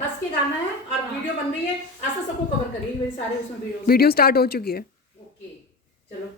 हंस के गाना है और वीडियो बन रही है, ऐसा सबको कवर करिए मेरे सारे उसमें वीडियो स्टार्ट हो चुकी है। ओके चलो।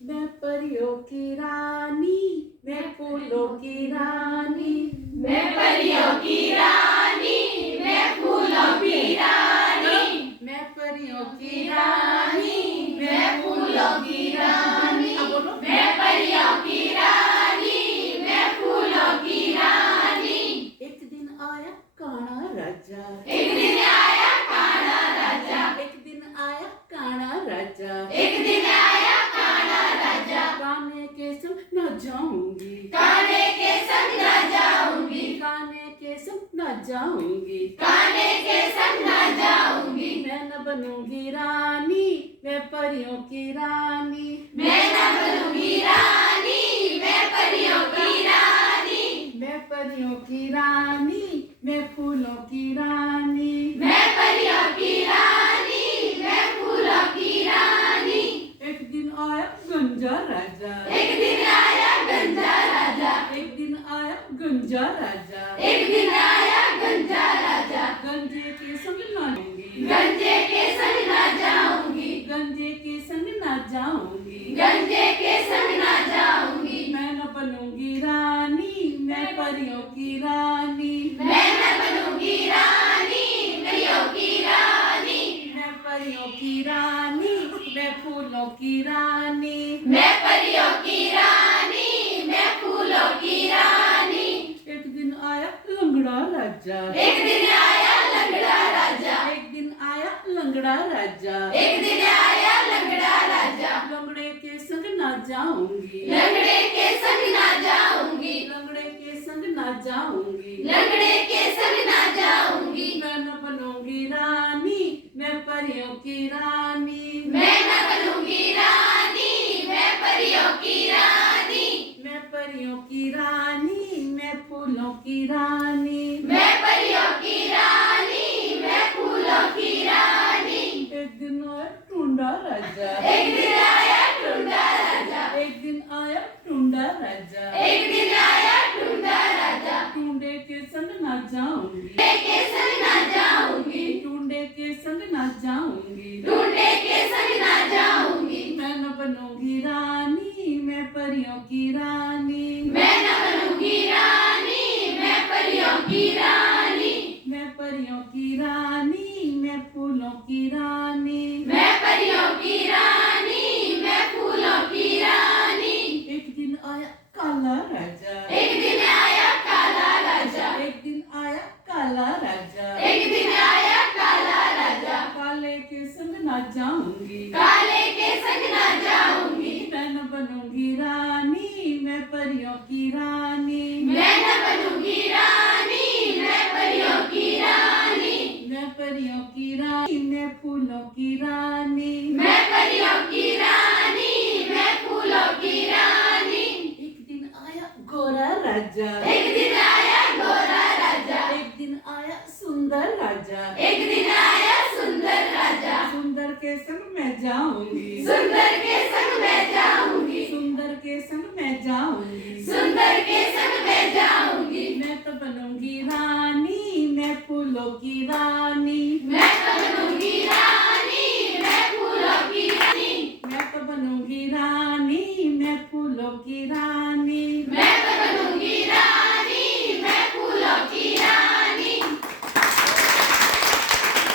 मैं परियों की रानी, मैं फूलों की रानी, मैं परियों की रानी, मैं फूलों की रानी, मैं परियों की की रानी, मैं फूलों की रानी, अब बोलो। मैं परियों की रानी, मैं फूलों की रानी। एक दिन आया काना राजा, एक दिन आया काना राजा, एक दिन आया काना राजा, एक दिन आया काना राजा। काने के संग न जाऊंगी, काने के संग न जाऊंगी, काने के संग न जाऊंगी, काने के संग न जाऊंगी। मैं न बनूंगी रानी, मैं परियों की रानी, मैं न बनूंगी रानी, मैं परियों की रानी, मैं परियों की रानी, मैं फूलों की रानी। मैं परियों की रानी, मैं फूलों की रानी। एक दिन आया गंजा राजा, एक दिन आया गंजा राजा, एक दिन आया गंजा राजा, एक दिन आया गंजा राजा। गंजे के संग ना जाऊंगी, गंजे के संग न जाऊंगी, गंजे के संग ना जाऊंगी, गंजे के संग न जाऊंगी। मैं न बनूंगी रानी, मैं परियों की रानी, मैं न बनूंगी रानी, परियों की रानी, मैं परियों की रानी, मैं फूलों की रानी। मैं परियों की रानी, मैं फूलों की रानी। एक दिन आया लंगड़ा राजा, एक दिन आया लंगड़ा राजा, एक दिन आया लंगड़ा राजा, एक दिन आया लंगड़ा राजा। लंगड़े के संग ना जाऊंगी, लंगड़े के संग न जाऊंगी, लंगड़े के संग ना जाऊंगी, लंगड़े के संग न जाऊंगी। मैं न बनूंगी रानी, मैं परियों की रानी, मैं न बनूंगी रानी, मैं परियों की रानी, मैं परियों की रानी, मैं फूलों की रानी। मैं परियों की रानी, मैं फूलों की रानी। एक दिन आया टूंडा राजा, एक दिन आया टुंडा राजा, एक दिन आया टूंडा राजा, एक दिन आया टुंडा राजा। टूंडे के संग ना जाऊंगी, टुंडे के संग न जाऊंगी, टूंडे के संग ना जाऊंगी, टुंडे के संग न जाऊंगी। मैं न बनूंगी रानी, मैं परियों की रानी, मैं न बनूंगी रानी, मैं परियों की रानी, मैं परियों की रानी, मैं फूलों की रानी। मैं परियों की रानी, मैं फूलों की रानी। एक दिन आया काला राजा, एक दिन आया काला राजा, एक दिन आया काला राजा, एक दिन आया काला राजा। काले के संग ना जाऊंगी, काले के संग न जाऊंगी, मैं न बनूंगी रानी, मैं परियों की रानी, मैं न बनूंगी रानी, मैं परियों की रानी, मैं परियों की रानी, मैं फूलों की रानी। मैं परियों की रानी, मैं फूलों की रानी। एक दिन आया गोरा राजा, एक दिन आया गोरा राजा, एक दिन आया सुंदर राजा, एक दिन आया सुंदर राजा। सुंदर के संग मैं जाऊंगी, सुंदर के संग मैं जाऊंगी, सुंदर के संग मैं जाऊंगी, सुंदर के संग मैं जाऊंगी। मैं तो बनूंगी रानी, मैं फूलों की रानी, मैं